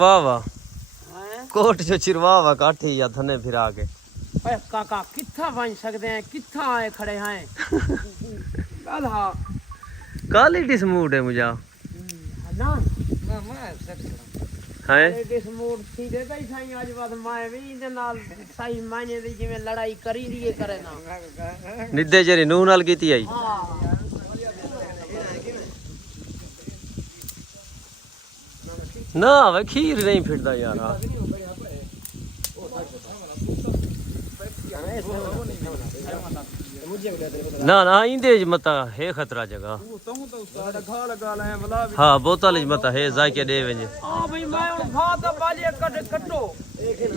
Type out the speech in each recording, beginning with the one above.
वाह वाह कोट जो चिरवा वा काठी या थने फिरा के ओए काका कित्था बन सकते हैं कित्था आए खड़े हैं गधा काली डिसमूड है मुझे ना है डिसमूड थी दे भाई साईं आज बाद मैं भी इहदे नाल साई माने दी जिवें लड़ाई करी दी करे ना निद्दे जरी नूह नाल कीती आई ना वे खीर नहीं फिरदा यार ना ना इंदे ज मता है खतरा जगह हाँ बोतल ज मता है जाके दे वने हां भाई मैं हुन भात बाली कटो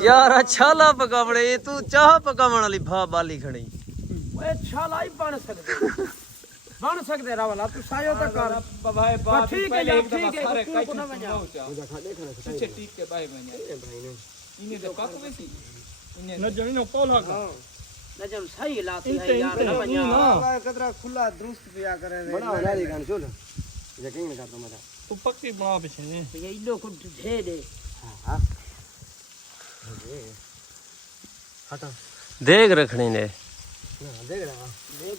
यार अच्छा ला पकावणे तू चाह पकावण वाली भा बाली खणी ओए छाला ही बन सकदे रावला तू सायो तक कर भाई बात ठीक है को ना बजा अच्छा ठीक के भाई बजा इने तो काक वेसी इने न जणी नो पौला का न जम सही लाती है यार न बजा कतरा खुला दुरुस्त पिया करे बना नारी गान चल यकीन कर तो मजा तू पक्की बना पीछे ये इलो को दे दे हां हटा देख रखनी ने देख रहा देख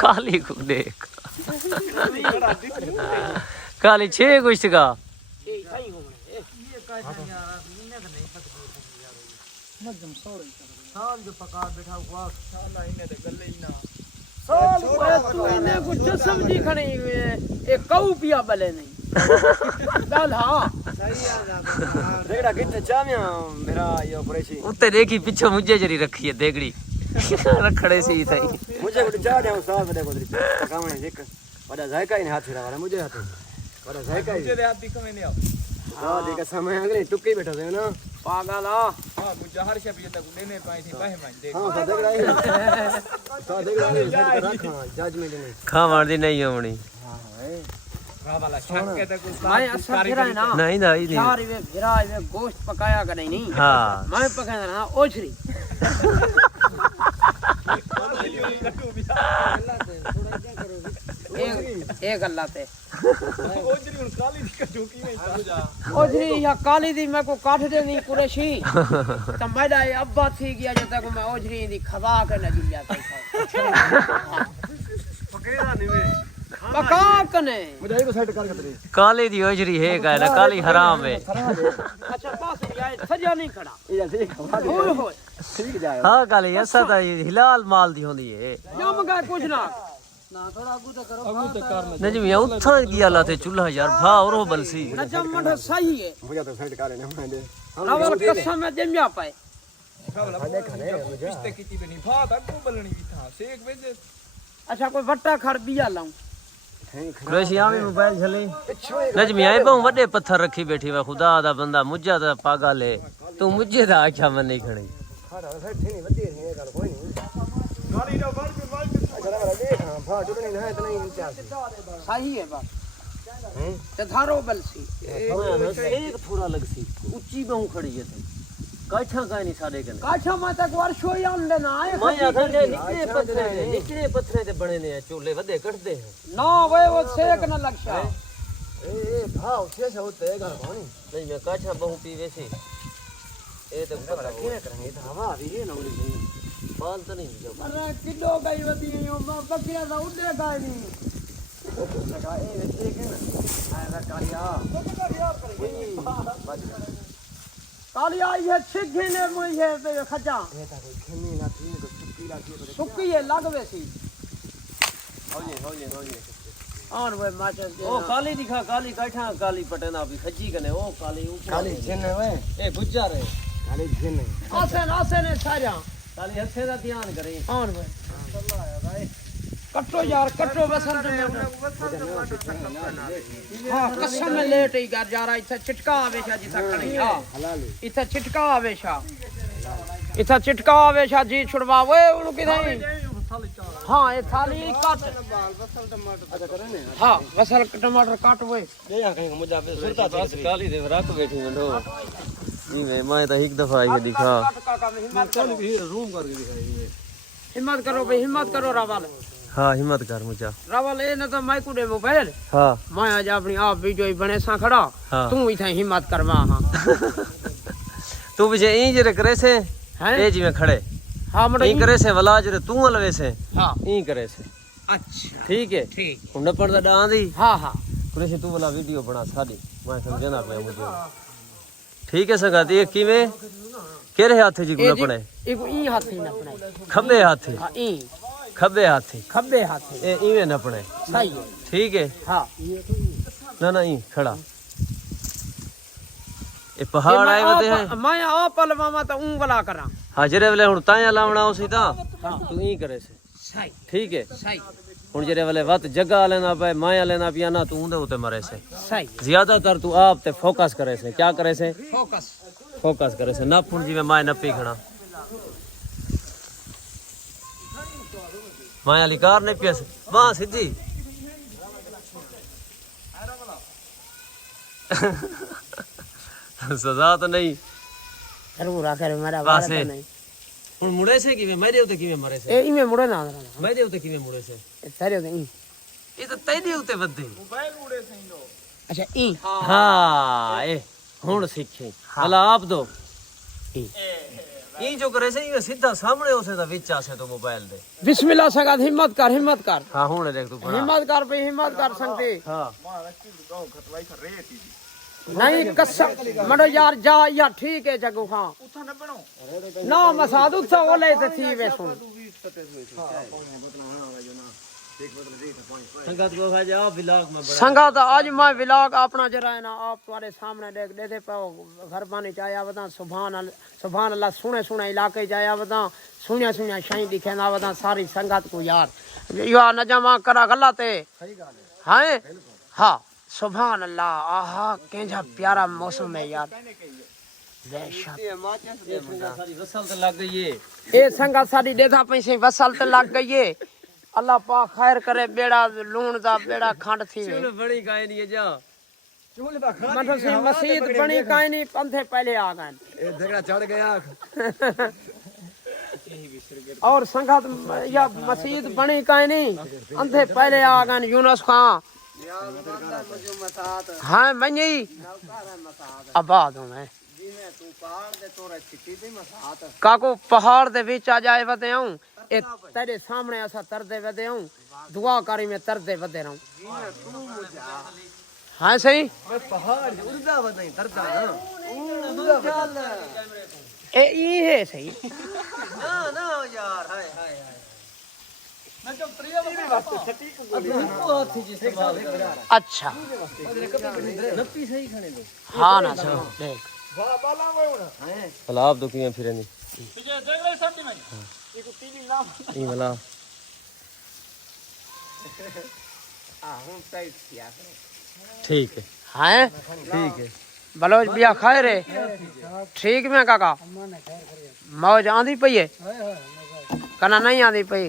काली को देख काली छे कुछ का ये सही हो गए ये कैसा यार इन्हें तो नहीं पता यार मजम सोरे साल जो पका बैठा हुआ साला इन्हें तो गले ही ना साल तू इन्हें कुछ समझी खणी एक कऊ पिया बले नहीं डाल हां सही आ देखड़ा कितने चामिया मेरा ये ऑपरेशन उत्ते देखी पीछे मुझे जरी रखी है देखड़ी रखड़े से ही थई मुझे कुछ जा दे साहब देखो कामने देख बड़ा जायका ही हाथ फिरा वाला मुझे हाथ बड़ा जायका ही मुझे हाथ दिखो मैंने आओ हां देखा समय अगले टुक्के बैठा थे ना पागल हां मुझे हर शे पे तक लेने पाई थी बाहे मान देख हां देख रहा है देख रहा है रखा जजमेंट नहीं खावाण दी नहीं होनी हां वाला छक के तक मैं अच्छा फिरा है ना नहीं नहीं चार वे फिरा वे गोश्त पकाया का नहीं हां मैं पकाया ना ओछरी एक अल्लाह ते ओजरी उन काली दी कटोकी में ओजरी या काली दी मैं को काट दे नहीं कुरैशी तो मैदा अब्बा थी गया जब तक मैं ओजरी दी खवा के न दिया पकेड़ा नहीं मैं पका कने मुझे को सेट कर के काली दी ओजरी है का ना काली हराम है अच्छा पास ये सजा नहीं खड़ा ये देख ओए होए ठीक जाए हां काली ऐसा तो हिलाल माल दी होंदी है जम गए कुछ ना थोड़ा आगू तो करो नजम या उठा किया लाते चूल्हा यार भा और बलसी नजम मठ सही है मुझे तो सेट करे ने मैं दे रावल कसम में जम्या पाए खाने मुझे पिस्ते कीती बनी भात अगू बलनी भी था सेक वेजे अच्छा कोई वट्टा खर बिया लाऊं क्रोशिया में मोबाइल चले नजम आई बहु बड़े पत्थर रखी बैठी वा खुदा दा बंदा मुझे दा पागल है तू मुझे दा आख्या मन नहीं खणी खड़ा सेट थी नहीं वदी है कर कोई नहीं गाड़ी दा बाल अच्छा देख हां भा टुटनी है तो नहीं इंतजार सही है बात ते धारो बलसी एक थोड़ा लगसी ऊंची बहु खड़ी है काठा का नहीं साडे कने काठा में तक वर्षो यान लेना आए मैं आखा के निकले पत्थरे ते बने ने चूल्हे वदे कटदे हैं ना वे वो सेक न लगसा ए भाव से होते है घर पानी नहीं मैं काठा बहु पीवे से ए तो पता क्या करेंगे तो हवा भी है ना उड़ी बाल तो नहीं जो अरे किलो गई वदी यो बकरिया दा उड़े गई नहीं लगा ए एक है ना आया कालिया कालिया ये छिखी ने मुझे पे खजा ये था कोई खेमी ना थी तो सुक्की लागी तो सुक्की है लगवे सी हो जे और वे माचस ओ काली दिखा काली काठा काली पटना भी खजी कने ओ काली ऊपर काली जिन है वे ए बुझा रे काली जिन है आसे ने सारा काली हथे दा ध्यान करे और वे कट्टो यार कट्टो बसंत में हां कसम में लेट ही कर जा रहा इथे चिटका आवेशा जी तकणी हां हलाल इथे चिटका आवेशा जी छुड़वा वे उन किथे हां ये थाली काट बसल टमाटर अच्छा करे ने हां बसल टमाटर काट वे दे यहां कहीं मुझे सुरता बस काली दे रख बैठी मंडो जी मैं तो एक दफा ये दिखा हिम्मत करो भाई हिम्मत करो रावल हाँ हिम्मत कर मुझा रावल ए न तो मैं कुडे मोबाइल हाँ मैं आज अपनी आप भी जो बने सा खड़ा हाँ। तू इथे हिम्मत करवा हां तू भी जे इंज रे करे से हैं ए जी में खड़े हां मडो ई करे से वलाज रे तू अलवे से हां ई करे से अच्छा ठीक है ठीक हुन पर दा डांदी हां हां करे से तू वाला वीडियो बना साडी मैं समझना पे मुझे ठीक है संगत ये किवें केरे हाथे जी गुना पड़े एगो ई हाथी न पड़े खब्बे हाथे हां ई खब्बे हाथे खब्बे हाथी ए इवें न पड़े सही है ठीक है हां ना ना ई खड़ा ए पहाड़ आए वते हैं मैं आ पलवा मा तो ऊं वाला करा हां जरे वेले हुन ताया लावना उसी ता हां तू ई करे से सही ठीक है सही हुन जरे वेले वत जगह लेना पे माया लेना पिया ना तू उंदे उते मरे से सही ज्यादातर तू आप ते फोकस करे से क्या करे से फोकस फोकस करे से ना पुन जी में माय नपी खड़ा माया लिकार ने पिया से वहां सीधी सजा तो नहीं जरूर आकर मेरा वाह बात से। नहीं हुन मुड़े से किवे मैं देवते किवे मरे से ए ई में मुड़े ना मैं देवते किवे मुड़े से तेरे दे ई ये तो तै देवते बद्दे अच्छा ई हाँ ए हुन सीखे भला आप दो ई ई जो करे से ये सीधा सामने उसे दा विच आसे तो मोबाइल दे बिस्मिल्लाह संगत हिम्मत कर हाँ हुन देख तू बड़ा हिम्मत कर संगते हाँ नहीं कसम मडो यार जा या ठीक है जगो हां ना मसाद उत्सा ओले ते थी वे सुन संगत को भाई आप व्लॉग में बड़ा संगत आज मैं व्लॉग अपना जरा है ना आप तुम्हारे सामने देख देते पाओ घर पानी चाया बता सुभान अल्लाह सुने इलाके जाया बता सुनिया शाई दिखे ना बता सारी संगत को यार या न जमा करा गलते हैं हाँ सुभान अल्लाह आहा केंजा प्यारा मौसम है यार सारी वसल तो लग गई है ए संगत साडी देखा पैसे वसल ते लग गई है अल्लाह पाक खैर करे बेड़ा लूण दा बेड़ा खंड थी चलो बड़ी गाय नहीं है जा मतलब से मस्जिद बनी काई नहीं पंथे पहले आ गए ए झगड़ा चढ़ गया और संगत या मस्जिद बनी काई नहीं अंधे पहले आ गए यूनुस खां हाँ मनी आबाद हूं मैं काको पहाड़ दे विच आ जाए वदे हूं ए तेरे सामने ऐसा तरदे वदे हूं दुआ करी में तरदे वदे रहूं हाँ सही मैं पहाड़ उड़दा वदाई तरदा ना ए ई है सही ना यार हाय हाय हाय अच्छा नपी सही खाने दो हाँ ना सर देख भला आप दो किया फिर नहीं ई भला ठीक है हैं ठीक है बलोच बिया खाए रे ठीक में काका मौज आंधी पई है कना नहीं आंधी पई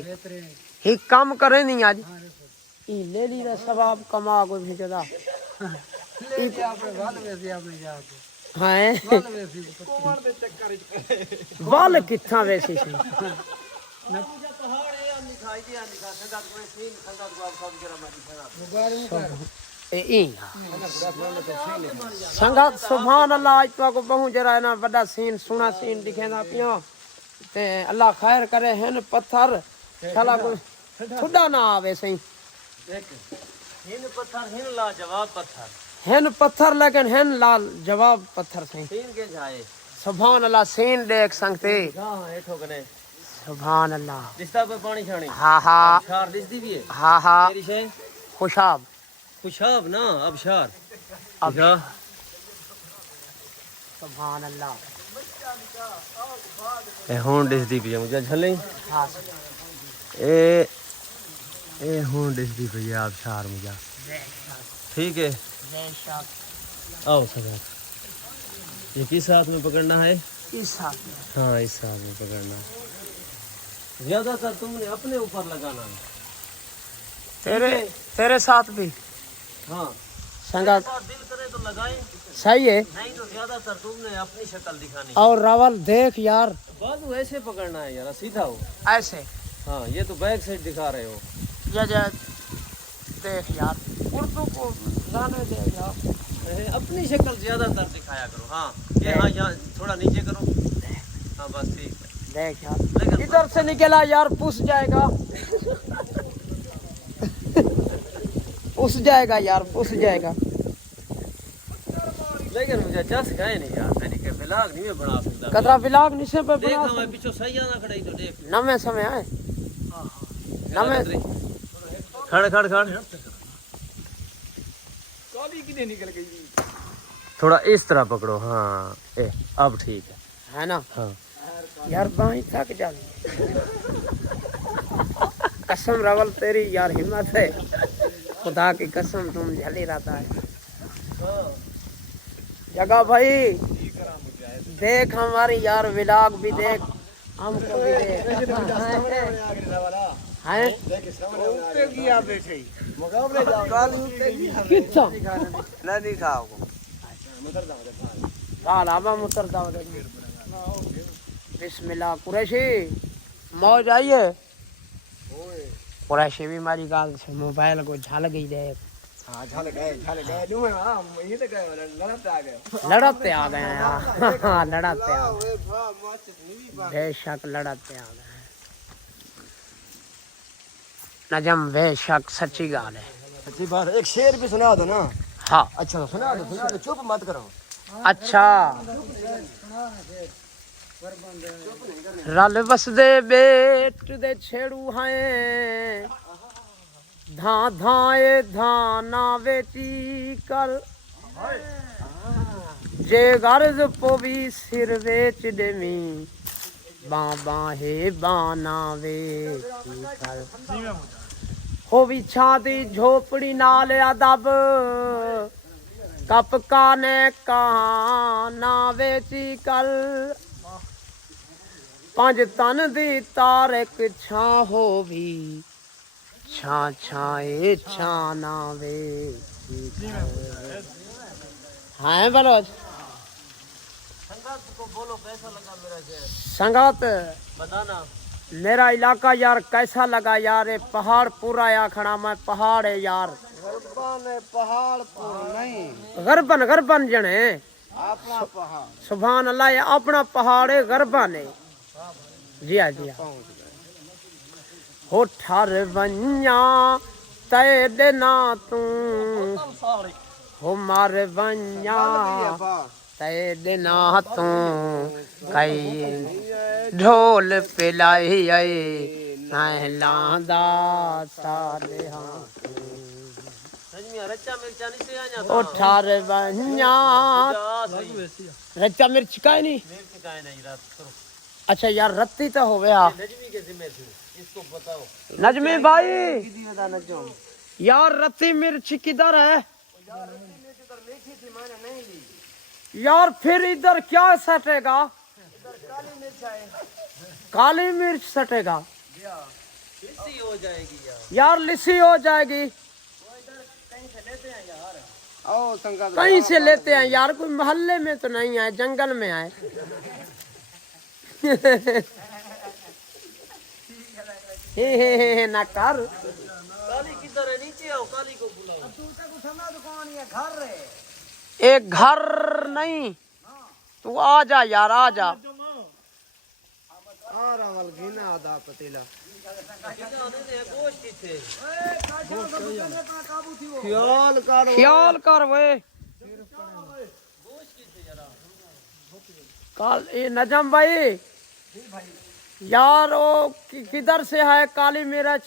ही काम करे नहीं आज ई ले ली रे सवाब कमा को भेजदा हैं वाल किथा वैसी सी ए ई संगत सुभान अल्लाह आज तो को बहु जरा ना बड़ा सीन सुना सीन दिखेंदा पियो ते अल्लाह खैर करे हन पत्थर साला कोई ठुडा ना आवे सही हिन पत्थर हिन ला जवाब पत्थर हन पत्थर लेकिन हन लाल जवाब पत्थर सही तीन के जाए सुभान अल्लाह सीन देख सकते हां हेठो कने सुभान अल्लाह दिसता पे पानी छानी हाँ हाँ शार दिसदी भी है हाँ हाँ तेरी शे खुशाब खुशाब ना अबशार अब- अच्छा सुभान अल्लाह ए हुन दिसदी भी है मुझे झले हाँ ए हुन दिसदी भी है अबशार मुझे ठीक है आओ सजा ये किस हाथ में पकड़ना है इस हाथ में हाँ इस हाथ में पकड़ना है ज्यादातर तुमने अपने ऊपर लगाना है तेरे साथ भी हाँ संगत दिल करे तो लगाए सही है नहीं तो ज्यादातर तुमने अपनी शक्ल दिखानी और रावल देख यार बाजू ऐसे पकड़ना है यार सीधा हो ऐसे हाँ ये तो बैक साइड दिखा रहे हो ये देख यार उर्दू को जाने दे यार। अपनी शक्ल ज्यादातर दिखाया करो। हाँ ये हाँ यहाँ थोड़ा नीचे करो। हाँ बस ठीक है। देख यार इधर से निकला यार पुस जाएगा पुस जाएगा यार पुस जाएगा। लेकिन मुझे जस गए नहीं यार मैंने के ब्लॉग नहीं मैं बना सकता। कतरा ब्लॉग निशे पे देख बना मैं पीछे सही आना खड़ा ही तो देख। नवे समय आए नवे खड़ खड़ खड़ काली किने निकल गई थोड़ा इस तरह पकड़ो। हाँ ए अब ठीक है ना। हाँ यार बाई थक जाती कसम रवल तेरी यार हिम्मत है खुदा की कसम तुम झली रहता है। जगह भाई देख हमारी यार व्लॉग भी देख हमको भी देख हैं कितना नहीं था लावा मुतर दाव दे बिस्मिल्लाह कुरैशी मौज आई है। कुरैशी भी हमारी गाल से मोबाइल को झाल गई दे। हाँ झाल गए न्यू में हां ये तो गए लड़ते आ गए लड़ते आ गए हैं हाँ लड़ते आ गए बेशक लड़ते आ गए नजम बेशक सच्ची गाल है। सच्ची बात एक शेर भी सुना दो ना। हाँ अच्छा सुना दो चुप मत करो। अच्छा रल बसदे बेट दे छेड़ू हैं धा धाए धाना बेटी कर जे गर्ज पोवी सिर वेच देवी बाबा हे बाना वेची कर हो भी छाती झोपड़ी नाल अदब कप काने कहाना वेची कल पंज तन दी तारक छा हो भी छा छाए छाना वेची हाँ बलोच संगात को बोलो कैसा लगा मेरा शहर। संगात बताना मेरा इलाका यार कैसा लगा यार। ये पहाड़ पूरा या खड़ा मैं पहाड़ है यार पहाड़ नहीं गरबन गरबन जने अपना पहाड़ सुभान अल्लाह ये अपना पहाड़ है गरबन है। जी हाँ जी हाँ हो ठर बन्या तय देना तू हो मार बन्या तय देना तू कई ढोल पिलाई नहलांदा सारे हाँ रच्चा मिर्चा नहीं से आ जाता। ओ ठार बन्या रच्चा मिर्च का नहीं मिर्च का नहीं रात करो। अच्छा यार रत्ती तो हो गया नजमी के जिम्मे थी इसको बताओ। नजमी भाई यार रत्ती मिर्च किधर है यार फिर इधर क्या सटेगा। काली मिर्च सटेगा इसी हो जाएगी यार लिसी हो जाएगी। कहीं से लेते हैं यार कोई मोहल्ले में तो नहीं आए जंगल में आए हे ना कर काली किधर है नीचे आओ काली को बुलाओ। एक घर नहीं तू आ जा यार आ जा। आधा पतीला गोश्त थे ख्याल कर वे काल ये नजम भाई यार वो किधर से है काली मिर्च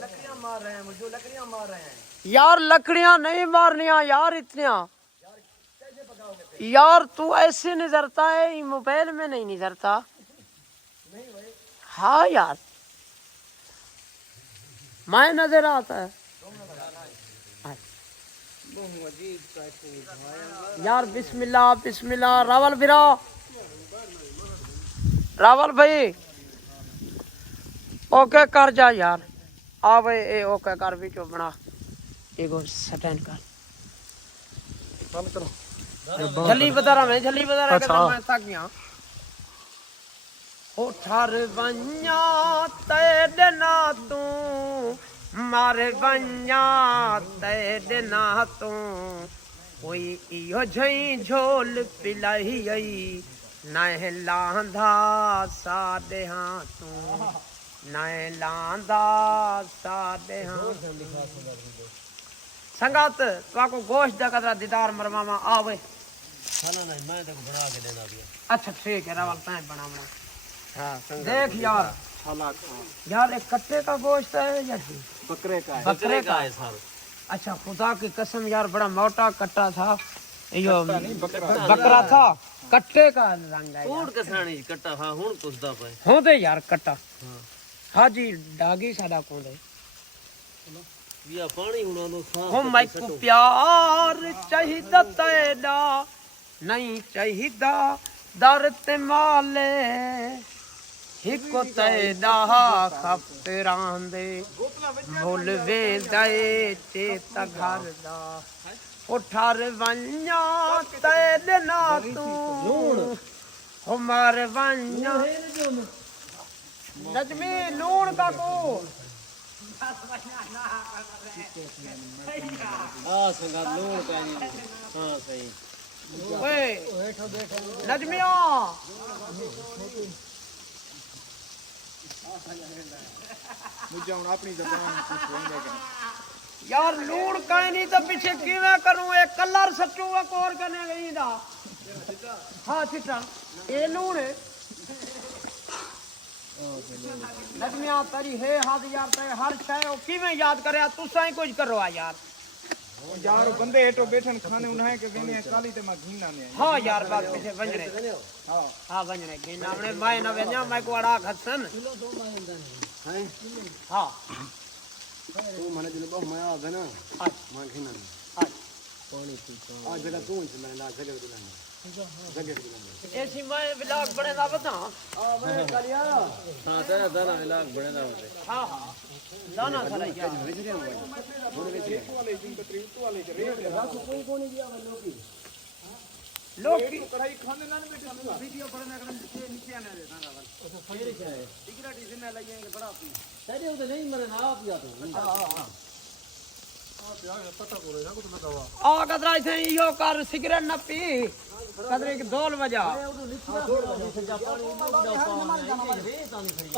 लकड़ियां मार रहे हैं मुझे लकड़ियां मार रहे हैं यार लकड़ियां नहीं मारनिया यार इतनिया यार तू ऐसे नजरता है ये मोबाइल में नहीं नजरता। हाँ यार मैं नजर आता है यार। बिस्मिल्लाह बिस्मिल्लाह रावल बिरा रावल भाई ओके कर जा यार आ भाई ए ओके कर भी चो बना एगो स्टैंड कर बंद करो जल्दी बता रहा मैं जल्दी बता रहा मैं थक गया। ओ ठार वन्या ते ना तू मार वन्या ते ना तू कोई इहो झई झोल पिलाई नह लांधा साडे हाँ तू नह लांधा साडे हाँ संगात को गोश्त दा कदरा दीदार मरवामा आवे खाना नहीं मैं तेको बना के देना दिया। अच्छा ठीक है रावल तैं बनावना। हाँ संगत देख यार यार एक कट्टे का गोश्त है या बकरे का बकरे का है सारो। अच्छा खुदा की कसम यार बड़ा मोटा कट्टा था यो बकरा था कट्टे का रंग है कूड़ कसानी कट्टा हाँ हुन कुसदा पे होंदे यार कट्टा हाँ जी डागी साडा कोंदे या पानी हुना तो साफ हो मैं को प्यार चाहिदा तेरा नहीं चाहिदा दर ते माले हिको तेरा खपरां दे भुल वे दे चेत घर दा उठार वन्या तेरे ना तू हो मार वन्या नजमी लूण का को हाँ संगत लोग कहनी हाँ सही ओए नजमिया मुझे हुन अपनी जबान कुछ होंगे कि यार लूण काई नहीं तो पीछे किवे करूं एक कलर सच्चू एक और करने गई दा हाँ चिट्टा ये लूण है नजमिया तेरी है हाथ यार ते हर शय किवे याद करे तू साई कुछ करो यार यार बंदे हेठो बैठन खाने उन्हें के वेने काली ते मा घीना ने हाँ यार बात पीछे वंजरे हां हाँ वंजरे घीना हमने माय न वेन्या मैं को अड़ा खसन है हाँ तू मने दिन बहु मैं आवे ना मा घीना ने पानी पीता आ जगह तू से मैंने ला जगह दिलाने जगह दिलाने ऐसी मैं ब्लॉग बनेगा बता आ वे कलिया हाँ तेरा दाना इलाज बड़े ना होते हाँ हाँ दाना सारा क्या भेजरे हुए थोड़े भेजरे वाले जिन को त्रितु वाले के रेट रात कोई कोनी दिया लोकी लोग कढ़ाई खाने ना बैठे वीडियो पड़ने अगर नीचे आने दे ना अच्छा फिर क्या है सिगरेट इसमें लगेंगे बड़ा पी तेरे उधर नहीं मरे ना आप या तो हां पता को ना को मैं दवा आ कदरा इथे यो कर सिगरेट न पी कदरे की दौल बजा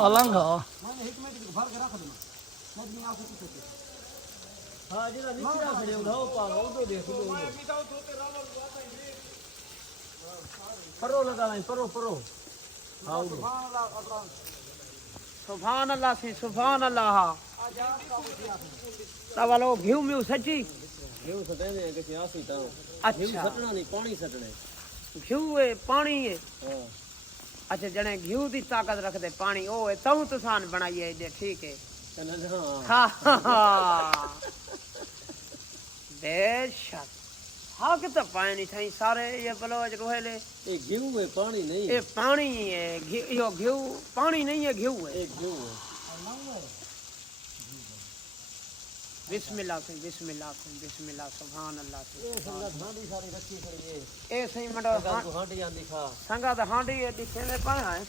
अलंग हां जेरा निचरा खड़े उठाओ पाओ तो देखो परो लगा नहीं परो परो हाँ सुभान अल्लाह सी सुभान अल्लाह तवालो घिउ म्यू सच्ची घिउ सटेने है किसी आसी ताऊ घिउ अच्छा सटना नहीं पानी सटने घिउ है पानी है हाँ अच्छा जने घिउ दी ताकत रख दे पानी ओ है तू तुसान बनाई है दे ठीक है हाँ हाँ बेशक हाँ कि तो पानी थई सारे ये बलोच रोहेले ये घिउ है पानी नहीं ये पानी है यो घिउ पानी नहीं है घिउ है एक घिउ है बिस्मिल्लाह से बिस्मिल्लाह से बिस्मिल्लाह सुभान अल्लाह से ये संगत हांडी सारी रखी खड़ी है ए सही मडो हांडी आंदी खा संगत हांडी ए दिखे ने पाया है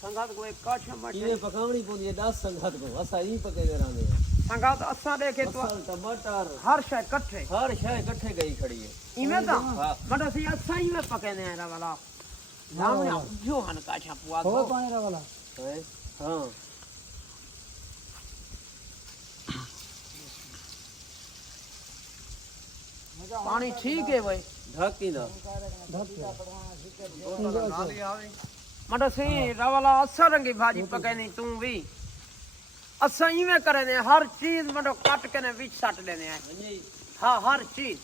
संगत को एक काठ मटे ये पकावनी पौंदी है 10 संगत को असा ही पके कराने संगत असा देखे तो फसल टमाटर हर शय कट्ठे हर शय इकट्ठे गई खड़ी है इमे तो हाँ। मडो सी असा ही में पके ने रा वाला नाम जो हन काठा पुआ हो तो पानी रा वाला है हां पानी ठीक है भाई ढाकी ना मडो सी रा वाला असा रंगी भाजी पके नहीं तू भी असा ही में करे ने हर चीज मडो काट के ने बीच सट लेने हैं हाँ हर चीज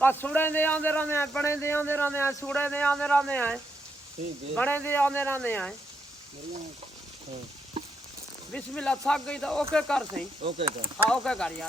बस सुड़े दे आंदे रहने हैं बने दे आंदे रहने हैं सुड़े दे आंदे रहने हैं ठीक है बने दे आंदे रहने हैं बिस्मिल्लाह थक गई तो ओके कर सही ओके कर हाँ ओके कर यार